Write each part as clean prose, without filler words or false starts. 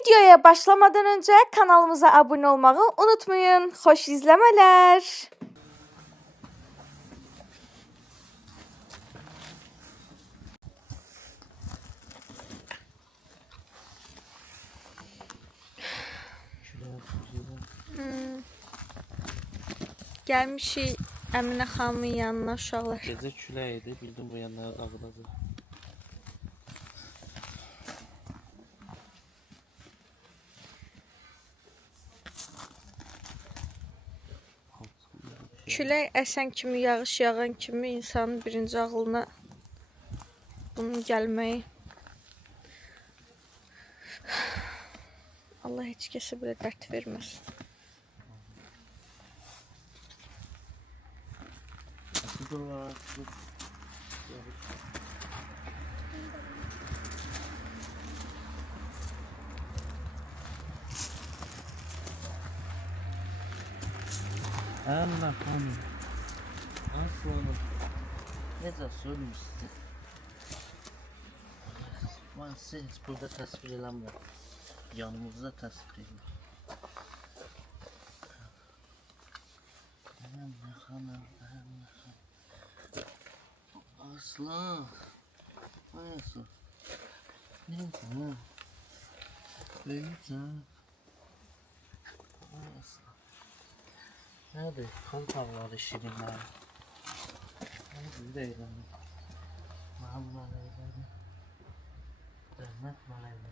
Videoya başlamadan önce kanalımıza abone olmayı unutmayın. Hoş izlemeler. Gelmişik Əminə xanımın yanına uşaqlar. Gecə külək idi, bildim bu yanlara dağılacaq. Külək əsən kimi, yağış yağan kimi insanın birinci ağlına bunun gəlməyi. Allah heç kəsə belə dərd verməsin. Dur var, dur. Allah hanım. Aslanım. Necə sürmüşsün? Ben size hiç burada təsvir eləmirəm. Yanımızda təsvir edir. Allah hanım, Allah hanım. Aslan. Ay aslan. Neyse. Böylece. Ay aslan. Nerede? Kan tavları şirinler. Nerede eğlendim? Mahmut eğlendim. Dernek var eğlendim.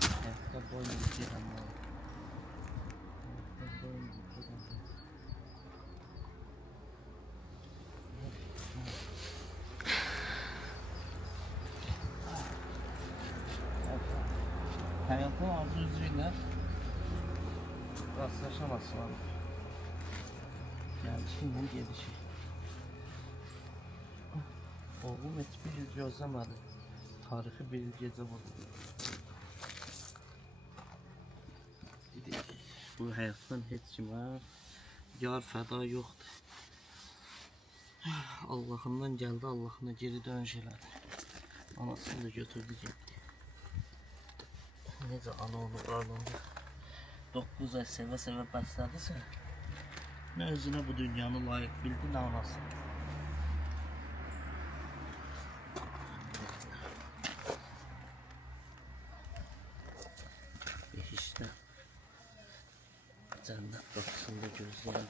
Hayatta boyun bitiren var. Hayatta boyun bitiren var. Hayatın arzusuyla rastlaşamazsın abi. Yani şimdi gelişi. Oğlum hiçbir yüz gözlemedi. Tarihi bir gece oldu. Bu hayattan hiç kime yar feda yoktu. Allah'ından geldi, Allah'ına geri dönüş elədi. Anasını da götürdü gitti. Necə ana onu qarnında 9 ay sevə-sevə bəslədisə, nə özünə bu dünyanı layiq bildi, nə anası. İşte cennet kapısında gözleri var.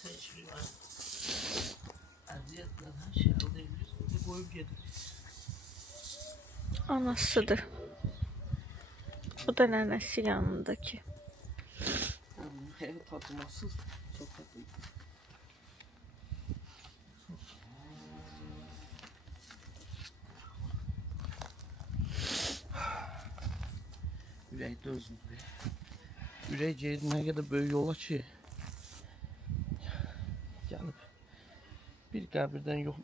Teşvik var. Əziyyətlə hər şey əldə ediyoruz. Burada qoyub gedir. Anasıdır. Bu da nənəsi yanındakı. Həyat acımasız. Çox tatlı. Ürək dözmür. Ürək geldi nə qədər böyük yola ki, gəlib bir qəbirdən yox,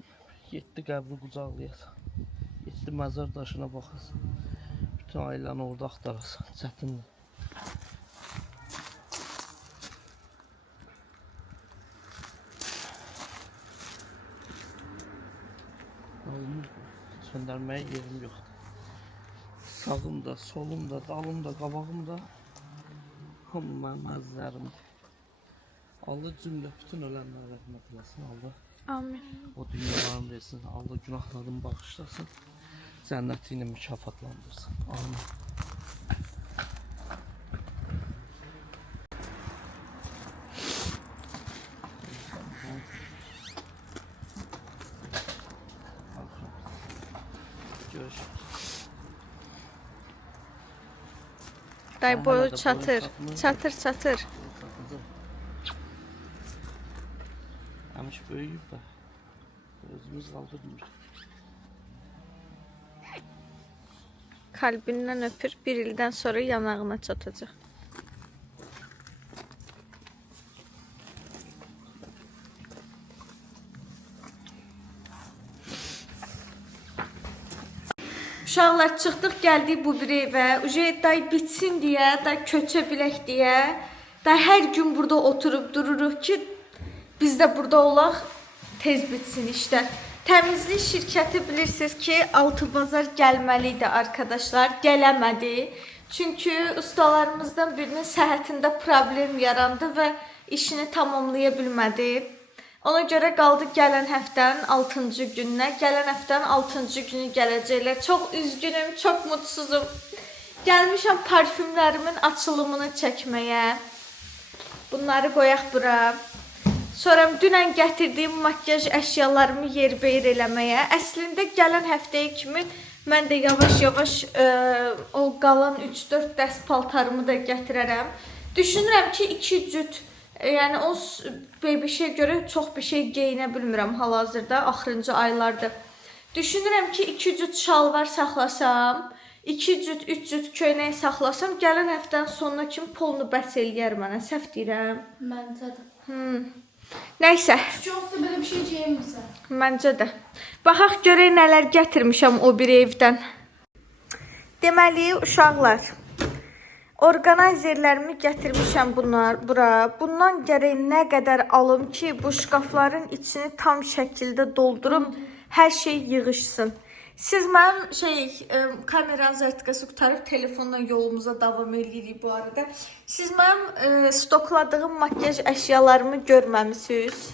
7 qəbri qucaqlayasan, 7 məzar daşına baxasan, bütün ailəni orada axtarasan, çətindir. Söndürməyə yerim yoxdur. Sağımda, solumda, dalımda, qabağımda hamı mənim əzizlərimdir. Allah cümlə bütün ölənlərə rəhmət eləsin. Allah Amin. o dünyalarını versin. Allah günahlarını bağışlasın. Cənnəti ilə mükafatlandırsın. Amin. Görüşürüz. Day boyu çatır. Çatır, çatır. Amış böyüyüb də özümüz qaldırmır. Kalbindən öpür, bir ildən sonra yanağına çatacaq. Uşaqlar çıxdıq, gəldik bu bir evə. Uje day bitsin deyə, day köçə bilək deyə. Day hər gün burada oturub dururuq ki, biz də burada olaq, tez bitsin işlər. Təmizlik şirkəti bilirsiniz ki, Altı Bazar gəlməli idi arkadaşlar, gələmədi. Çünki ustalarımızdan birinin səhhətində problem yarandı və işini tamamlaya bilmədi. Ona görə qaldı gələn həftənin 6-cı gününə. Gələn həftənin 6-cı günü gələcəklər. Çox üzgünüm, çox mutsuzum. Gəlmişəm parfümlərimin açılımını çəkməyə. Bunları qoyaq bura. Sonra dünən gətirdiyim makyaj əşyalarımı yerbəyer eləməyə. Əslində gələn həftəyə kimi mən də yavaş-yavaş o qalan 3-4 dəst paltarımı da gətirərəm. Düşünürəm ki, 2 cüt, yəni o bebişə görə çox bir şey geyinə bilmirəm hal-hazırda, axırıncı aylardır. Düşünürəm ki, 2 cüt şalvar saxlasam, 2 cüt, 3 cüt köynək saxlasam, gələn həftənin sonuna kimi polunu bəs eləyər mənə, səhv deyirəm. Məncə də. Nəysə. Yoxsa belə bir şey geyinmirsən. Məncə də. Baxaq görək nələr gətirmişəm o bir evdən. Deməli, uşaqlar, orqanayzerlərimi gətirmişəm bura. Bundan gərək nə qədər alım ki, bu şkafların içini tam şəkildə doldurum, hər şey yığışsın. Siz mənim kamera zərtqası qutarıb telefonla yolumuza davam edirik bu arada. Siz mənim stokladığım makyaj əşyalarımı görməmisiniz.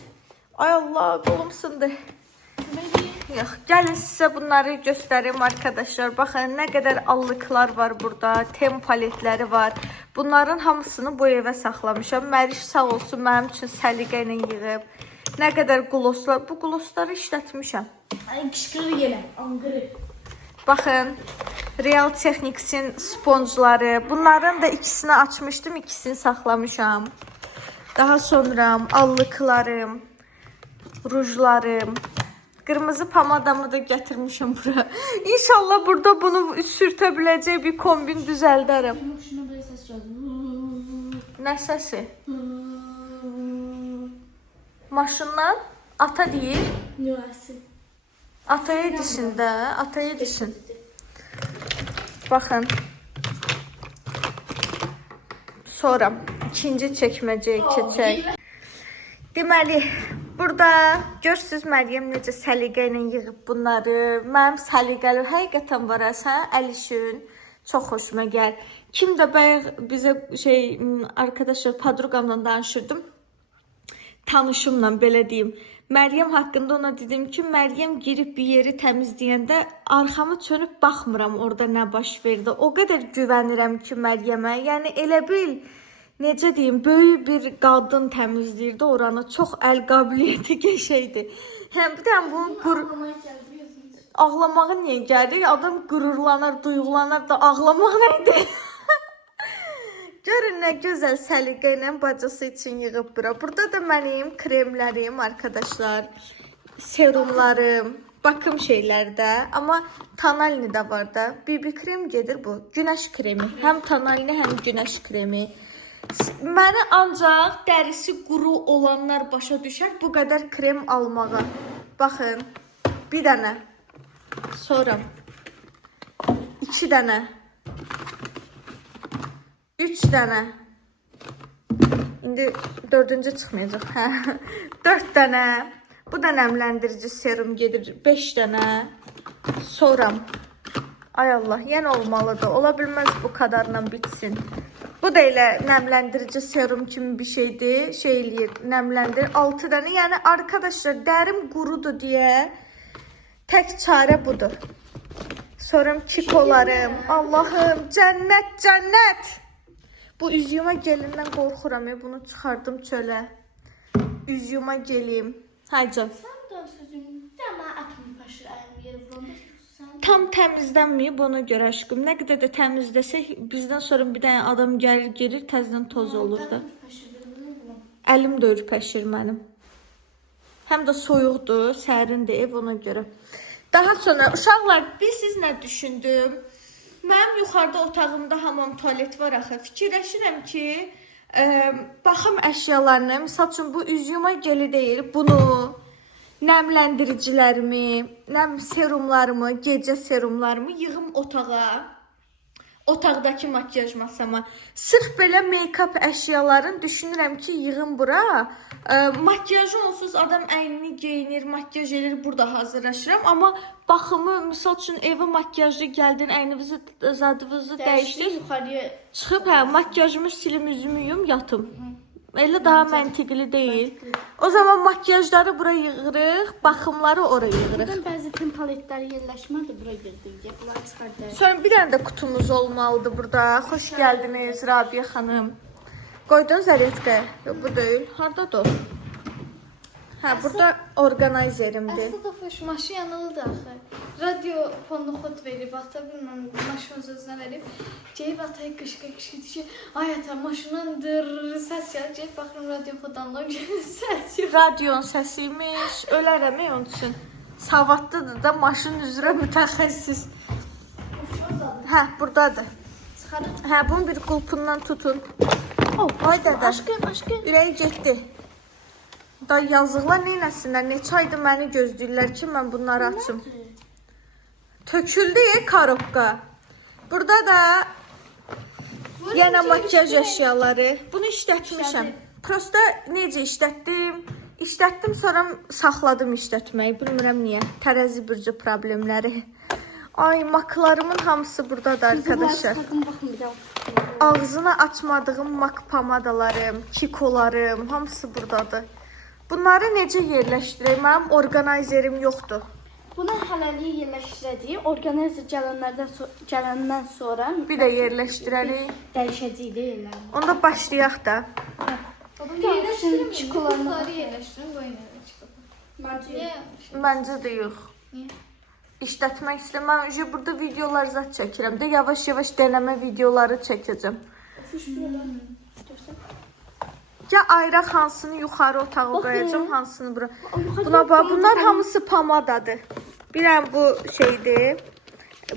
Ay Allah, qolum sındı. Yox, gəlin sizə bunları göstərim arkadaşlar. Baxın, nə qədər allıqlar var burada, tem paletləri var. Bunların hamısını bu evə saxlamışam. Məriş sağ olsun, mənim üçün səliqə ilə yığıb. Nə qədər gloslar, bu glosları işlətmişəm. Ay, qışqırır yenə, anqırır. Baxın, Real Technics'in sponjları. Bunların da ikisini açmışdım, ikisini saxlamışam. Daha sonra allıqlarım, rujlarım. Qırmızı pamadamı da gətirmişəm bura. İnşallah burada bunu sürtə biləcək bir kombin düzəldərəm. Şuna böyle ses çaldı. Nə səsi? Maşından ata deyir. Nüvəsi. Ataya düşün də, ataya düşün. Baxın. Sonra ikinci çəkməcəyə keçək. Deməli, burada görürsünüz Məryəm necə səliqə ilə yığıb bunları. Mənim səliqəli həqiqətən var sən Əlişün. Çox xoşuma gəl. Kim də bayaq bizə arkadaşlar podruqamla danışırdım. Tanışımla belə deyim. Məryəm haqqında ona dedim ki, Məryəm girib bir yeri təmizləyəndə arxamı çönüb baxmıram orada nə baş verdi. O qədər güvənirəm ki Məryəmə. Yəni elə bil, necə deyim, böyük bir qadın təmizləyirdi oranı. Çox əl qabiliyyəti qəşəngdir. Həm bir də bunun ağlamağı niyə gəldi? Adam qürurlanar, duyğulanar da ağlamaq nədir? Görün nə gözəl səliqə ilə bacası üçün yığıb bura. Burada da mənim kremlərim arkadaşlar, serumlarım, bakım şeylərdə. Amma tonalini də var da. BB krem gedir bu. Günəş kremi. Həm tonalini, həm günəş kremi. Məni ancaq dərisi quru olanlar başa düşər bu qədər krem almağa. Baxın. Bir dənə. Sonra 2 dənə. 3 dənə. İndi 4-cü çıxmayacaq. 4 dənə. Bu da nəmləndirici serum gedir. 5 dənə. Sonra. Ay Allah, yenə olmalıdır. Ola bilməz bu kadarla bitsin. Bu da elə nəmləndirici serum kimi bir şeydir. Şey eləyir, nəmləndirir. 6 dənə. Yəni arkadaşlar, dərim qurudur deyə tək çarə budur. Sonra kikolarım. Allahım, cənnət, cənnət. Bu üzüyuma gelindən qorxuram. Bunu çıxardım çölə. Üzüyuma gelim. Haycan. Sən də sözün dəmə atını paşır ayağımı yerə vuranda sən. Tam təmizlənməyib ona görə aşkım. Nə qədər də təmizləsək, bizdən sonra bir dənə adam gəlir, gelir, təzdən toz olur da. Əlim də ürpəşir mənim. Həm də soyuqdur, sərindir ev ona görə. Daha sonra uşaqlar, siz nə düşündüm? Mənim yuxarıda otağımda hamam tualet var axı. Fikirləşirəm ki, baxım əşyalarına, misal üçün bu üzüyuma geli deyil, bunu, nəmləndiricilərimi, nəm serumlarımı, gecə serumlarımı yığım otağa. Otaqdakı makyaj masama. Sırf belə make-up əşyaların düşünürəm ki, yığım bura. Makyajı onsuz adam əynini geyinir, makyaj edir, burada hazırlaşıram. Amma baxımı, misal üçün evə makyajlı gəldin, əyninizi, zadınızı dəyişdiniz. Yuxarıya Çıxıb, makyajımı silim, üzümü yum, yatım. Elə daha məntiqli deyil. O zaman makyajları bura yığırıq, baxımları ora yığırıq. buradan bəzi tüm paletlər yerləşmədi, bura girdik. Bunları çıxardıq. Sonra bir dənə də kutumuz olmalıdır burada. Xoş gəldiniz Rabiyə xanım. Qoydun zaretkaya? Yox, bu deyil. Hardadır o? Hə, burada orqanayzerimdir. Aslında xoş maşın yanılıdır axı. Radio fonunu xod verib, ata bilməm, maşın sözünə verib. Gəlib atayı qışqa-qışqa deyir ki, ay ata maşından dır səs gəlir. Gəlib baxıram radio fodanlar gəlir səs yox. Radionun səsiymiş. Ölərəm onun üçün. Savadlıdır da maşın üzrə mütəxəssis. Hə, buradadır. Çıxarır. Hə, bunun bir qulpundan tutun. Ay dədə. Aşkım. Ürəyi getdi. Da yazıqlar neynəsinlər? Neçə aydır məni gözləyirlər ki, mən bunları açım. Töküldü karobka. Burada da yenə makyaj əşyaları. Bunu işlətmişəm. Prosta necə işlətdim? İşlətdim, sonra saxladım işlətməyi. Bilmirəm niyə. Tərəzi bürcü problemləri. Ay, maklarımın hamısı buradadır arkadaşlar. Baxın, baxın bir daha. Ağzını açmadığım mak pomadalarım, kikolarım, hamısı buradadır. Bunları necə yerləşdirək? Mənim orqanayzerim yoxdur. Bunu hələlik yerləşdirəcəyik. Orqanayzer gələndən sonra Bir də yerləşdirərik. dəyişəcəyik yerlərini. Onda başlayaq da. Yerləşdirin, çikolatları- kutuları yerləşdirin, qoyun evə çıxıb. Məncə Niyə? Məncə də yox. Niyə? İşlətmək istəməm. Mən burada videolar zət çəkirəm də. Yavaş-yavaş denəmə videoları çəkəcəm. Ya ayraq hansını yuxarı otağa qoyacağam, hansını bura. Buna bax, bunlar hamısı pomadadır. Bilən bu şeydir.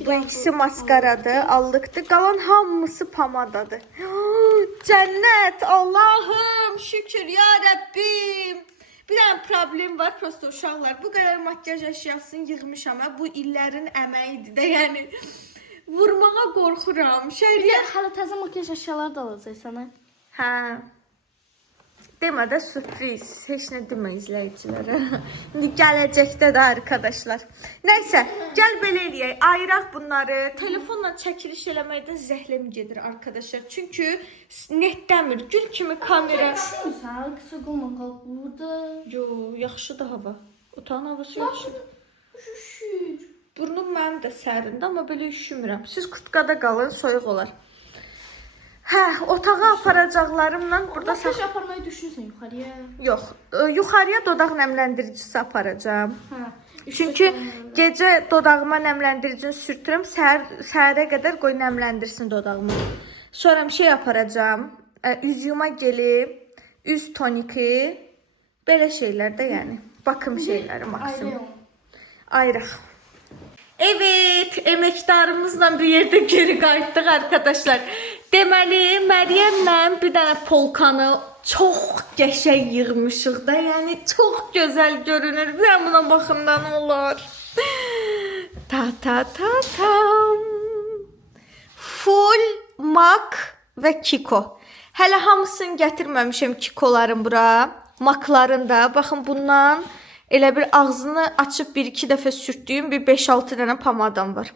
Bu ikisi maskaradır, allıqdır. Qalan hamısı pomadadır. Cənnət, Allahım, şükür ya Rəbbim. Bir dənə problem var, prosta uşaqlar. Bu qədər makyaj əşyasını yığmışam. Bu illərin əməyidir də, yəni. Vurmağa qorxuram. Şəhriyə... hələ təzə makyaj əşyaları da alacaqsan, hə? Hə. Demə də sürpriz. Heç nə demə izləyicilərə. İndi gələcəkdə də arkadaşlar. Nəysə, gəl belə eləyək. Ayıraq bunları. Telefonla çəkiliş eləməkdə zəhləm gedir arkadaşlar. Çünki netdəmir. Gül kimi kamera. Sən qısa qolma qalx burada. Yo, yaxşıdır hava. Otağın havası yaxşıdır. Üşür. Burnum mənim də sərindir, amma belə üşümürəm. Siz kurtkada qalın, soyuq olar. Hə, otağa aparacaqlarımla burada Makyaj aparmayı düşünürsən yuxarıya? yox, yuxarıya dodaq nəmləndiricisi aparacağam. Hə. Çünki gecə dodağıma nəmləndiricini sürtürəm, səhərə qədər qoy nəmləndirsin dodağımı. Sonra bir şey aparacağam. Üz yuma geli, üz toniki, belə şeylər də yəni. Bakım şeyləri maksimum. Ayrıq. Evet, eməkdarımızla bir yerdə geri qayıtdıq arkadaşlar. Deməli, Məryəmlə bir dənə polkanı çox qəşəng yığmışıq da. Yəni çox gözəl görünür. Mən buna baxımdan olar. Ta-ta-ta-tam. Full mak və kiko. Hələ hamısını gətirməmişəm kikoların bura. Makların da. Baxın bundan elə bir ağzını açıb 1-2 dəfə sürtdüyüm bir 5-6 dənə pomadam var.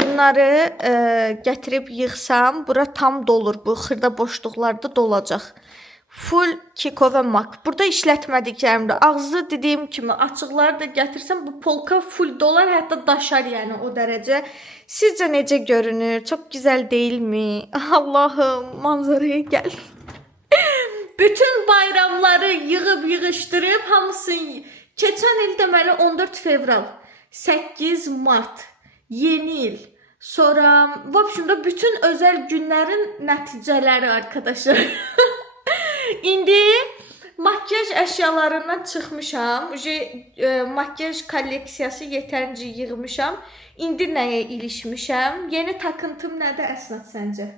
Bunları gətirib yığsam, bura tam dolur. Bu xırda boşluqlarda dolacaq. Full kiko və mak. Burada işlətmədiklərimdə ağzı dediyim kimi açıqları da gətirsəm, bu polka full dolar, hətta daşar yəni o dərəcə. Sizcə necə görünür? Çox gözəl deyilmi? Allahım, manzaraya gəl. Bütün bayramları yığıb yığışdırıb hamısını keçən il deməli 14 fevral, 8 mart, yeni il, sonra vəbşində bütün özəl günlərin nəticələri arkadaşlar. İndi makyaj əşyalarından çıxmışam. Makyaj kolleksiyası yetərincə yığmışam. İndi nəyə ilişmişəm? Yeni takıntım nədir Əsnat səncə?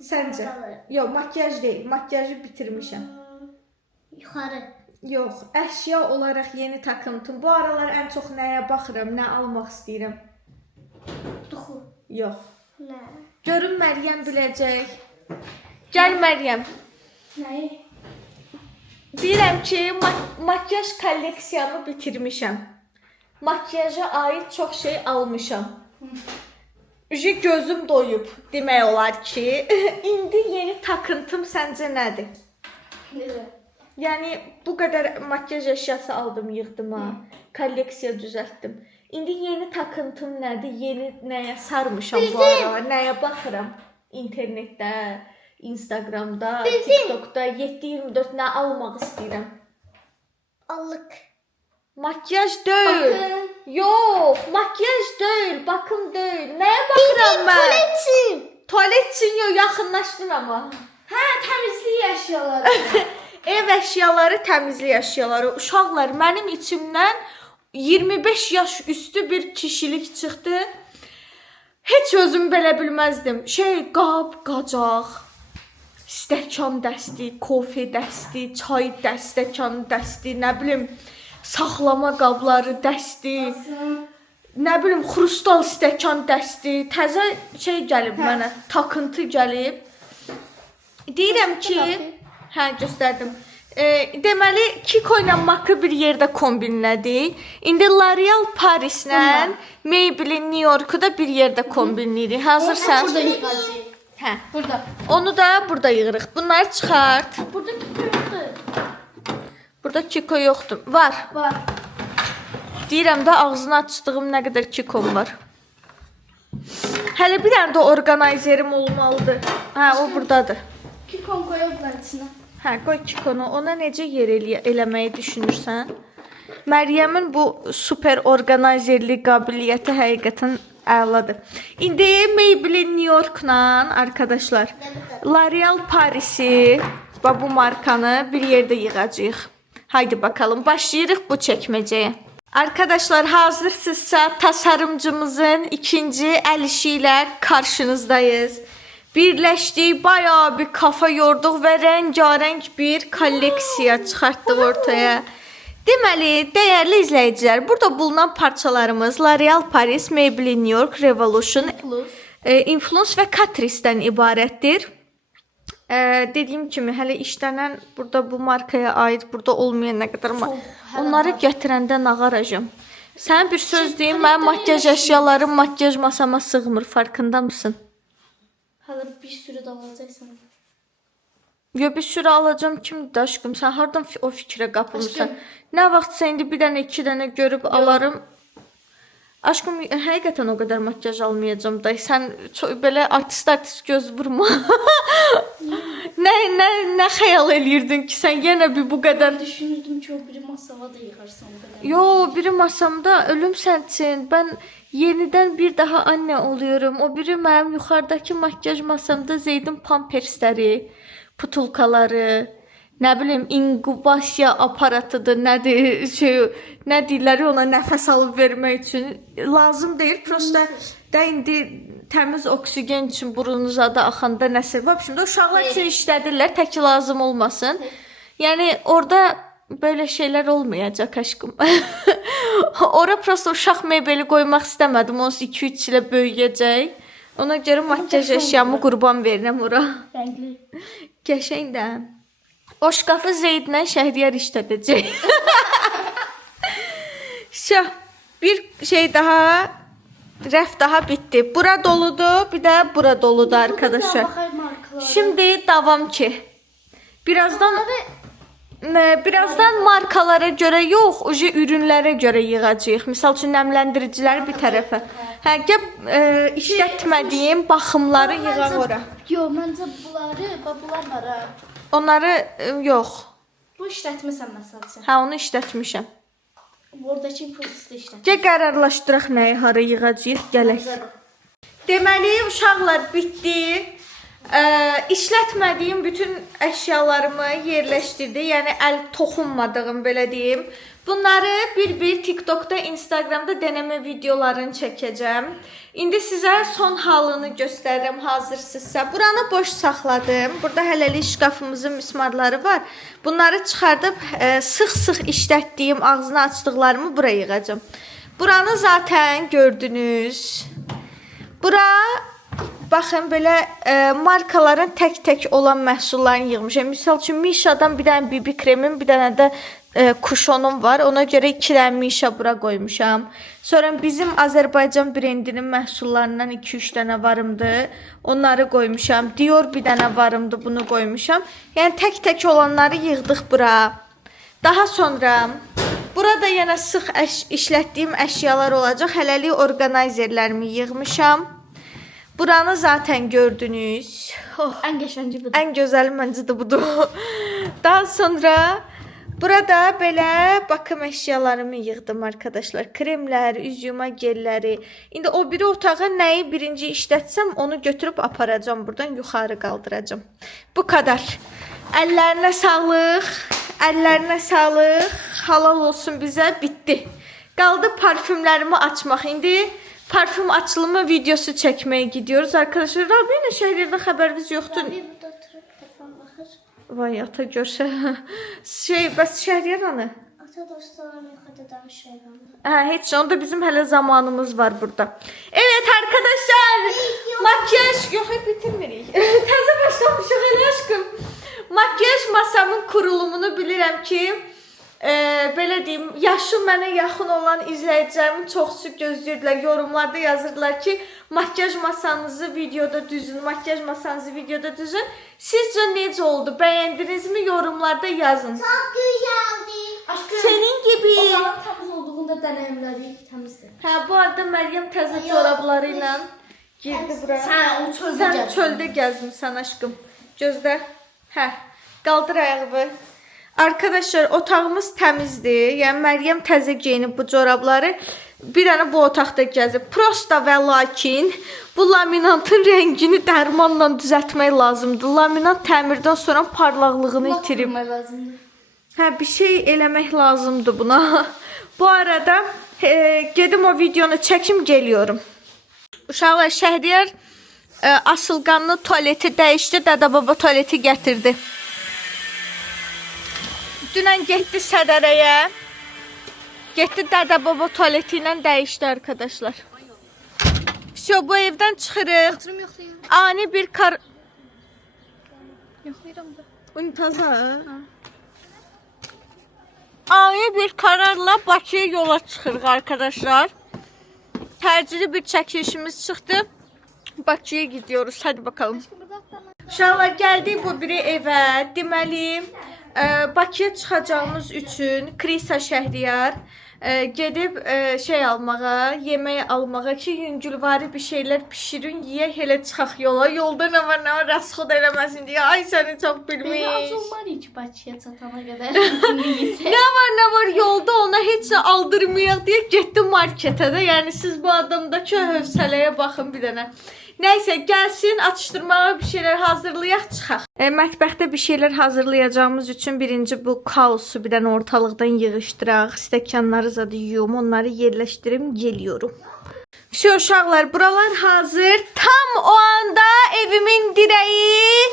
Səncə? Yox, makyaj deyil. Makyajı bitirmişəm. Yuxarı. Yox, əşya olaraq yeni takıntım. Bu aralar ən çox nəyə baxıram, nə almaq istəyirəm? Duxu. Yox. Nə? Görün Məryəm biləcək. Gəl Məryəm. Nəyi? Deyirəm ki, makyaj kolleksiyamı bitirmişəm. Makyaja aid çox şey almışam. Gözüm doyub demək olar ki. İndi yeni takıntım səncə nədir? Necə? Yəni bu qədər makyaj əşyası aldım, yığdım ha. Kolleksiya düzəltdim. İndi yeni takıntım nədir? Yeni nəyə sarmışam bu ara? Nəyə baxıram? İnternetdə, Instagramda, TikTokda 7/24 nə almaq istəyirəm? Allıq. Makyaj deyil. Bakın. Yox, makyaj deyil, bakım deyil. Nəyə baxıram mən? Tualetin. Tualet üçün yox, yaxınlaşdın amma. Hə, təmizlik əşyaları. Ev əşyaları, təmizlik əşyaları. Uşaqlar, mənim içimdən 25 yaş üstü bir kişilik çıxdı. Heç özüm belə bilməzdim. Qab, qacaq, stəkan dəsti, kofe dəsti, çay stəkan dəsti, nə bilim, saxlama qabları dəsti, nə bilim, xrustal stəkan dəsti, təzə gəlib mənə, takıntı gəlib. Deyirəm ki, göstərdim. Deməli, Kiko ilə Makı bir yerdə kombinlədik. İndi L'Oreal Parislə Maybelline New Yorku da bir yerdə kombinləyirik. Hazırsan? Burada yıkacağıq. Hə. Burada. Onu da burada yığırıq. Bunları çıxart. Burada yoxdur. Burada Kiko yoxdur. Var. Var. Deyirəm də ağzını açdığım nə qədər Kikom var. Hələ bir dənə də orqanayzerim olmalıdır. Hə, o buradadır. Kikon qoyublar içinə. Hə, qoy Kikonu. Ona necə yer eləməyi düşünürsən? Məryəmin bu super orqanayzerli qabiliyyəti həqiqətən əladır. İndi Maybelline New Yorkla arkadaşlar L'Oreal Parisi və bu markanı bir yerdə yığacağıq. Haydi bakalım, başlayırıq bu çəkməcəyə. Arkadaşlar, hazırsınızsa tasarımcımızın ikinci əl işi ilə karşınızdayız. Birləşdik, bayağı bir kafa yorduq və rəngarəng bir kolleksiya çıxartdıq ortaya. Deməli, dəyərli izləyicilər, burada bulunan parçalarımız L'Oreal Paris, Maybelline New York, Revolution, Influence və Catrice'dən ibarətdir. Dediyim kimi, hələ işlənən burada bu markaya aid, burada olmayan nə qədər onları gətirəndə nağaracam. Sən bir söz deyim, mənim makyaj əşyalarım makyaj masama sığmır, farkında mısın? Hələ bir sürü də alacaqsan. Bir sürü alacam kimdir aşkım? Sən hardan o fikrə qapılmısan? Nə vaxt sən indi bir dənə, iki dənə görüb alarım? Aşkım, həqiqətən o qədər makyaj almayacam da. Sən belə artist göz vurma. Nə xəyal eləyirdin ki, sən yenə bir bu qədər... Düşünürdüm ki, o biri masava da yığarsan. Yo, biri masamda ölüm sənsin. Mən yenidən bir daha anne oluyorum. O biri mənim yuxarıdakı makyaj masamda Zeydin pampersləri, putulkaları, nə bilim, inkubasiya aparatıdır, nə deyirlər ona, nəfəs alıb vermək üçün lazım deyil. Prosta da indi təmiz oksigen üçün burunuza da axanda nəsə. Vəbşimdə uşaqlar üçün işlədirlər, tək lazım olmasın. Yəni orada böyle şeyler olmayacak aşkım. Ora prosta uşaq mebeli qoymaq istəmədim. Onsuz 2-3 ilə böyüyəcək. Ona görə makyaj əşyamı qurban verirəm ora. Rəngli. Qəşəng də. O şkafı Zeydlə Şəhriyar işlədəcək. Bir şey daha, rəf daha bitdi. Bura doludur, bir də bura doludur arkadaşlar. Şimdi davam ki. Birazdan markalara görə yox, ürünlərə görə yığacağıq. Misal üçün nəmləndiriciləri bir tərəfə. İşlətmədiyim baxımları yığaq ora. Yox, məncə bunlar var ha. Onları yox. Bu işlətməsən məsələn. Hə, onu işlətmişəm. Oradakı infosda işlət. Gəl qərarlaşdıraq nəyi hara yığacağıq, gələk. Deməli, uşaqlar bitdi. İşlətmədiyim bütün əşyalarımı yerləşdirdi. Yəni əl toxunmadığım, belə deyim. Bunları bir TikTokda, Instagramda deneme videolarını çəkəcəm. İndi sizə son halını göstərirəm hazırsınızsa. Buranı boş saxladım. Burada hələlik şkafımızın mismarları var. Bunları çıxardıb sıx-sıx işlətdiyim, ağzını açdıqlarımı buraya yığacağım. Buranı zaten gördünüz. Bura baxın belə markaların tək-tək olan məhsullarını yığmışam. Misal üçün Misha'dan bir dənə BB kremim, bir dənə də Kuşonum var. Ona görə 2 dənə Misha bura qoymuşam. Sonra bizim Azərbaycan brendinin məhsullarından 2-3 dənə varımdı. Onları qoymuşam. Dior bir dənə varımdı, bunu qoymuşam. Yəni tək-tək olanları yığdıq bura. Daha sonra burada yenə sıx işlətdiyim əşyalar olacaq. Hələlik orqanayzerlərimi yığmışam. Buranı zaten gördünüz. Oh, Ən qəşəngi budur. ən gözəli məncə də budur. Daha sonra burada belə bakım əşyalarımı yığdım arkadaşlar. Kremlər, üz yuma gelləri. İndi o biri otağa nəyi birinci işlətsəm onu götürüb aparacağım. Buradan yuxarı qaldıracağım. Bu kadar. Əllərinə sağlıq. Əllərinə sağlıq. Halal olsun bizə. Bitti. Qaldı parfümlərimi açmaq. İndi parfüm açılımı videosu çəkməyə gidiyoruz. Arkadaşlar, Rabia'nın şəhərdə xəbəriniz yoxdur. Bir burada oturub telefon baxır. Vay ata görsə. Bəs Şəhriyar hanı? Ata dostlarım yuxarıda danışıram. Heç onda bizim hələ zamanımız var burada. Evet arkadaşlar, makyaj yox, bitirmirik. Təzə başlamışıq elə aşkım. Makyaj masamın kurulumunu bilirəm ki, belə deyim, yaşı mənə yaxın olan izləyicilərimin çoxsu gözləyirdilər. Yorumlarda yazırdılar ki, makyaj masanızı videoda düzün, makyaj masanızı videoda düzün. Sizcə necə oldu? Bəyəndinizmi? Yorumlarda yazın. Çok güzeldi. Aşkım. Senin gibi. O zaman təmiz olduğunda deneyimlədik, təmizdir. Hə, bu arada Məryəm təzə corabları ilə girdi bura. Sən o çöldə Sən gəzdin. çöldə gəzmisən aşkım. Gözlə. Hə. Qaldır ayağı. Arkadaşlar, otağımız təmizdir. Yəni Məryəm təzə geyinib bu corabları. Bir dənə bu otaqda gəzib. Prosta və lakin bu laminatın rəngini dərmanla düzəltmək lazımdır. Laminat təmirdən sonra parlaqlığını itirib. lazımdır. Hə, bir şey eləmək lazımdır buna. Bu arada gedim o videonu çəkim, geliyorum. Uşaqlar, Şəhriyar asılqanlı tualeti dəyişdi, Dədə Baba tualeti gətirdi. Dünən getdi Sədərəyə. Getdi Dədə Baba tualeti ilə dəyişdi arkadaşlar. Всё, bu evdən çıxırıq. Oturum yoxlayım. Ani bir Yoxlayıram da. Untaza. Ani bir kararla Bakıya yola çıxırıq arkadaşlar. Təcili bir çəkilişimiz çıxdı. Bakıya gidiyoruz. Hadi bakalım. Uşaqlar, gəldik bu biri evə. Deməli, Bakıya çıxacağımız üçün Krisa Şəhriyar gedib şey almağa, yemək almağa ki, yüngülvari bir şeylər pişirin, yeyək, elə çıxaq yola. Yolda nə var, rəsxod eləməsin deyə. Ay, səni çox Beni bilmiş. azılmar hiç Bakıya çatana kadar. Nə var yolda, ona heç nə aldırmayaq deyə getdi marketə də. Yəni siz bu adamdakı hövsələyə baxın bir dənə. Nəysə, gəlsin, atışdırmağa bir şeylər hazırlayaq, çıxaq. Mətbəxdə bir şeylər hazırlayacağımız üçün birinci bu kaosu bir dənə ortalıqdan yığışdıraq. Stəkanları zadı yuyum, onları yerləşdirim, geliyorum. Şu uşaqlar, buralar hazır. Tam o anda evimin direği,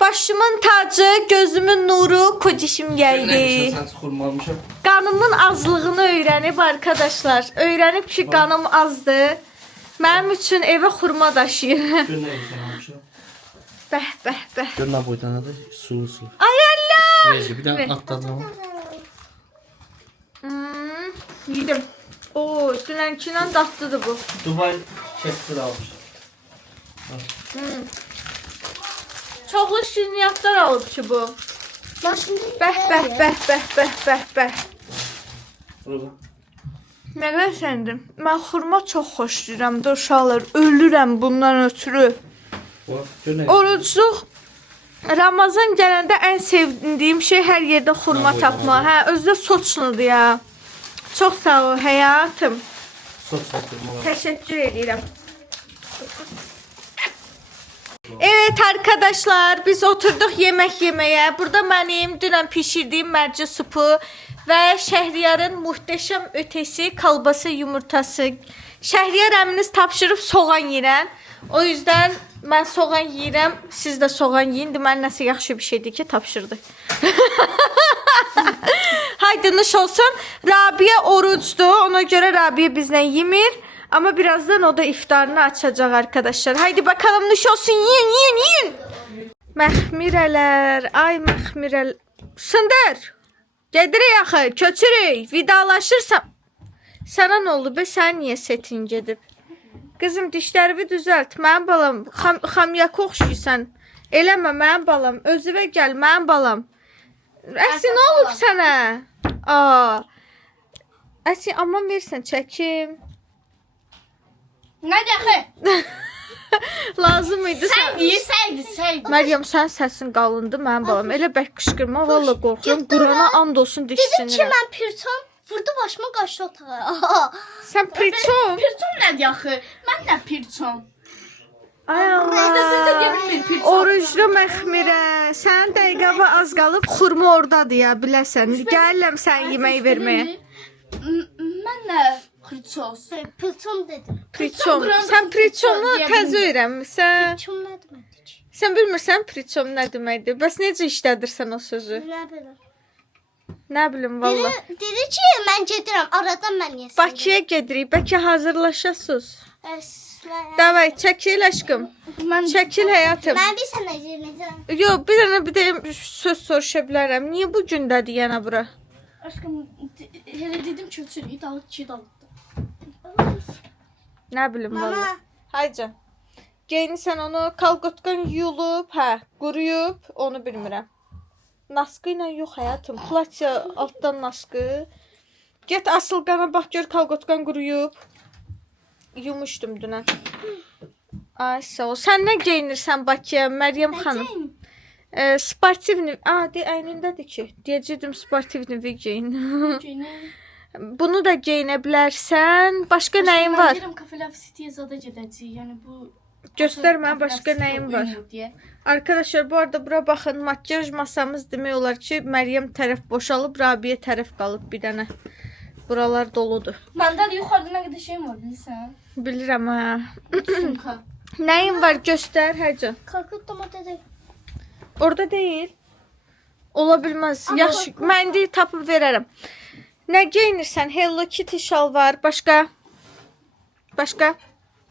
başımın tacı, gözümün nuru, kocişim geldi. Qanımın azlığını öyrənib arkadaşlar. Öyrənib ki, qanım azdır. Mənim üçün evə xurma daşıyır. Bəh, bəh, bəh. Gör nə boydan adı? Sulu. Ay Allah! Sveji, bir dənə atladım. Yedim. Oo, dünənkindən dadlıdır bu. Dubai kestir almış. Çoxlu şirniyyatlar alıb ki bu. Ben şimdi Bəh, bəh, bəh, bəh, bəh, bəh, bəh. Burada. Nə qəşəndir. Mən xurma çox xoşlayıram da uşaqlar. Ölürəm bundan ötürü. Gör nə? Orucluq Ramazan gələndə ən sevdiyim şey hər yerdə xurma tapmaq. Hə, özü də Soçludur ya. Çox sağ ol həyatım. Sos satırma. Təşəkkür edirəm. Evet arkadaşlar, biz oturduk yemek yemeye. Burada benim dünən pişirdiyim mərci supu və Şəhriyarın muhteşem ötesi kalbası yumurtası. Şəhriyar əminiz tapşırıb soğan yeyirəm. O yüzden mən soğan yeyirəm, siz də soğan yiyin. Deməli nəsə yaxşı bir şeydir ki, tapşırdı. Haydi nuş olsun. Rabia oruçdur. Ona göre Rabia bizden yemir. Ama birazdan o da iftarını açacak arkadaşlar. Haydi bakalım nuş olsun. Yiyin. Məxmirələr. Ay məxmirələr. Sındır. Gedirik axı. Köçürük. Vidalaşırsam. Sana ne oldu be? Sen niye setin gedib? Kızım dişlərimi düzelt. Mənim balam. Xamyaka oxşuysan. Eləmə mənim balam. Özüvə gəl mənim balam. Əsi ne olub sənə? Əsi aman versən çəkim. Nə dəxi? Lazım idi sən. Yesəydi. Məryəm sən səsin qalındı mənim balam. Elə bək qışqırma. Valla qorxuram. Qurana and olsun Dedim ki diksinirəm. mən pirçom vurdu başıma qaçdı otağa. Sən priçom. Pirçom nədir axı? Mən nə pirçom? Ay Allah. Oruclu məxmirə. Sənin dəqiqəbə az qalıb xurma ordadır ya biləsən. Gəlirəm sən yemək verməyə. Mən nə pirços? Pirçom dedim. Priçom. Sən priçomu təzə öyrənmisən. Pirçom nə deməkdir? Sən bilmirsən priçom nə deməkdir. Bəs necə işlədirsən o sözü? Nə bilim. Nə bilim valla. Dedi ki mən gedirəm aradan mən yesin. Bakıya gedirik. Bəlkə hazırlaşasınız. Davay çəkil aşkım. Çəkil həyatım. Mən bir sənə girməyəcəm. Yox, bir dənə söz soruşa bilərəm. Niyə bu gündədir yenə bura? Aşkım elə dedim köçürük dalıq ki dalıqdı. Nə bilim valla. Hayca. Geyinsən onu kalqotqan yuyulub, quruyub, onu bilmirəm. Naskı ilə yox həyatım. Platya altdan naskı. Get asılqana bax gör kalqotqan quruyub. Yumuşdum dünən. Ay sağ ol. Sən nə geyinirsən Bakıya Məryəm xanım? Sportivni. De əynindədir ki. Deyəcəydim sportivni geyin. Bunu da geyinə bilərsən. Başqa nəyin var? Deyirəm Cafe City'yə zada gedəcəyik. Yəni bu Göstər mənə başqa nəyin var? Arkadaşlar bu arada bura baxın. Makyaj masamız demək olar ki Məryəm tərəf boşalıb, Rabia tərəf qalıb bir dənə. Buralar doludur. Məndə yuxarıda nə qədər şeyim var bilirsən? Bilirəm ha. Sumka. Nəyin var göstər Həcə. Karkut domates. Orada deyil. Ola bilməz. Yaxşı, mən də tapıb verərəm. Nə geyinirsən? Hello Kitty şal var. Başqa?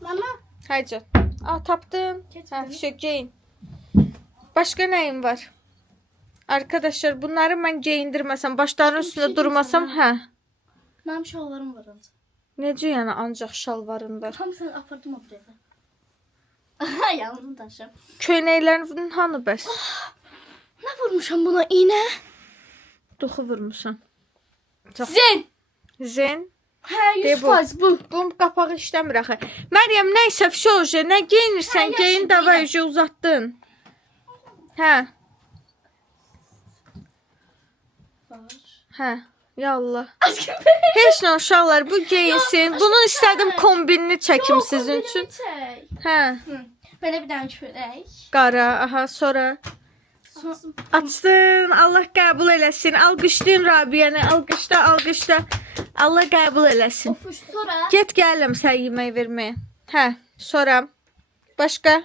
Mama. Həcə. Tapdın. Şey geyin. Başqa nəyin var? Arkadaşlar bunları mən geyindirməsəm, başlarının üstündə durmasam, Mənim şalvarım var ancaq. Necə yəni ancaq şalvarın var? Hamısını apardım o buraya. Yalnız daşım. Köynəklərin hanı bəs? Nə vurmuşam buna iynə? Duxu vurmusan. Zen? Hə, De 100% bu. Bu qapağı işləmir axı. Məryəm nəysə fşoje, nə geyinirsən? Geyin davay uzatdın. Ya Allah. Heç nə uşaqlar bu geyinsin. Bunun istədim kombinini çəkim sizin üçün. Belə bir dənə çörək. Qara, sonra açdın. Allah qəbul eləsin. Alqışlayın Rabiəni. Alqışla. Allah qəbul eləsin. Sonra Get gələm sən yemək verməyə. Sonra başqa?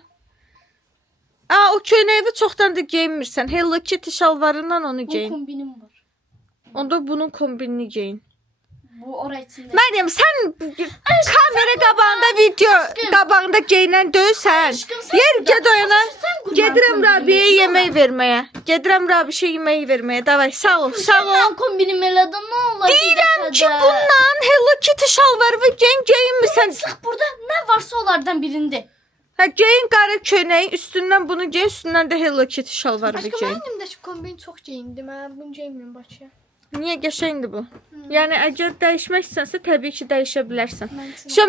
O köynəyi çoxdan da geyinmirsən. Hello Kitty şalvarından onu bu geyin. kombinim var. Onda bunun kombinini geyin. Bu ora içində. Məryəm sən kamera qabağında video qabağında geyinən deyilsən. Yer get oyana. Gedirəm Rabiyə yemək verməyə. Gedirəm Rabişə yemək verməyə. Davay sağ ol. Mən kombinim elədim nə olar? Deyirəm ki bundan Hello Kitty şalvarı geyinmirsən. Sıx burada nə varsa onlardan birindi. Geyin qara köynəyi, üstündən bunu geyin, üstündən də Hello Kitty şalvarı Aşkım geyin. əlimdəki kombin çox geyindi. Mən bunu geyinmirəm Bakıya. Niyə qəşəngdir bu? Yəni əgər dəyişmək istəsən təbii ki dəyişə bilərsən.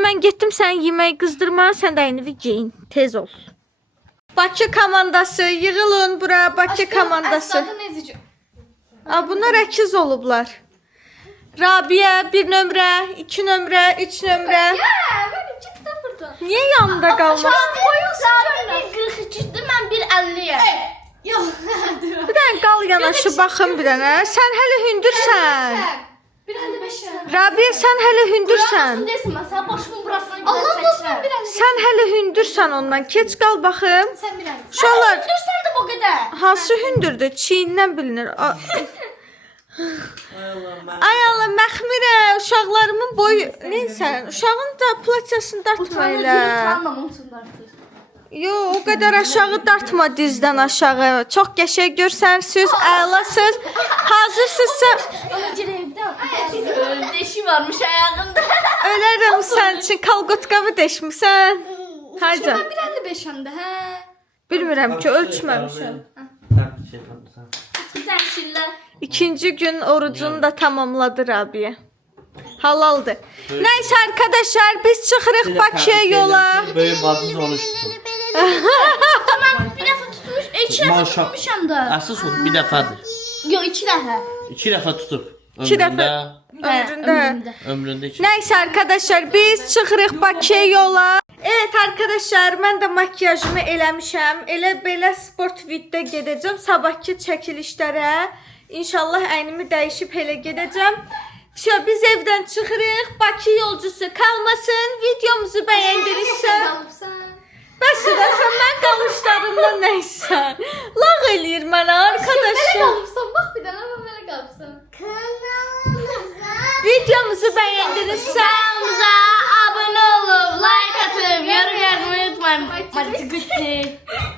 Mən getdim sən yeməyi qızdırmağa, sən də eynivi geyin. Tez ol. Bakı komandası yığılın bura, Bakı komandası. Adı necə? Bunlar əkiz olublar. Rabia 1 nömrə, 2 nömrə, 3 nömrə. Mənim cidden burada. Niyə yanında qalmır? Boyun zaten 1.42'dir, mən 1.50'yəm. Yox. Bir dənə qal yanaşı baxın bir dənə. Sən hələ hündürsən. Bir əldə 5 sən. Rabiə sən hələ hündürsən. Desin mən sən başımın burasına Allah dostum bir əldə. Sən hələ hündürsən ondan. Keç qal baxım. Sən bir əldə. Uşaqlar Sən də bu qədər. hansı hündürdür? Çiynindən bilinir. Ay Allah məxmirə uşaqlarımın boyu neysə, uşağın da plaçasını dartma elə. Yo, o qədər aşağı dartma dizdən aşağı. Çox qəşəng görsənsiniz, əlasınız. Hazırsınızsa Ona girəyimdən. Deşi varmış ayağında. ölərəm sən üçün kalqotqavı deşmisən. Hayca. Mən bir əldə 5 həm də, hə. Bilmirəm ki, ölçməmişəm. Sən şillər. İkinci gün orucunu da tamamladı Rabiə. Halaldır. Neyse arkadaşlar biz çıxırıq Bakıya yola. Böyle bazı konuştu. Bir dəfə tutmuş, 2 dəfə tutmuşam da. Əsas o bir dəfədir. Yox, 2 dəfə. 2 dəfə tutub. 2 dəfə ömründə. Ömründə 2. Neyse arkadaşlar biz çıxırıq Bakıya yola. Evet arkadaşlar mən də makyajımı eləmişəm. Elə belə sport viddə gedəcəm sabahki çəkilişlərə. İnşallah əynimi dəyişib elə gedəcəm. Biz evdən çıxırıq. Bakı yolcusu kalmasın. Videomuzu bəyəndinizsə. Bəs sən mən qalışlarımdan nəysən? Lağ eləyir mənə Belə arkadaşlar. qalıbsan, bax bir dənə mən belə qalıbsan. Videomuzu bəyəndinizsə Kanalımıza abunə olub, like atıb, yorum yazmayı unutmayın. Hadi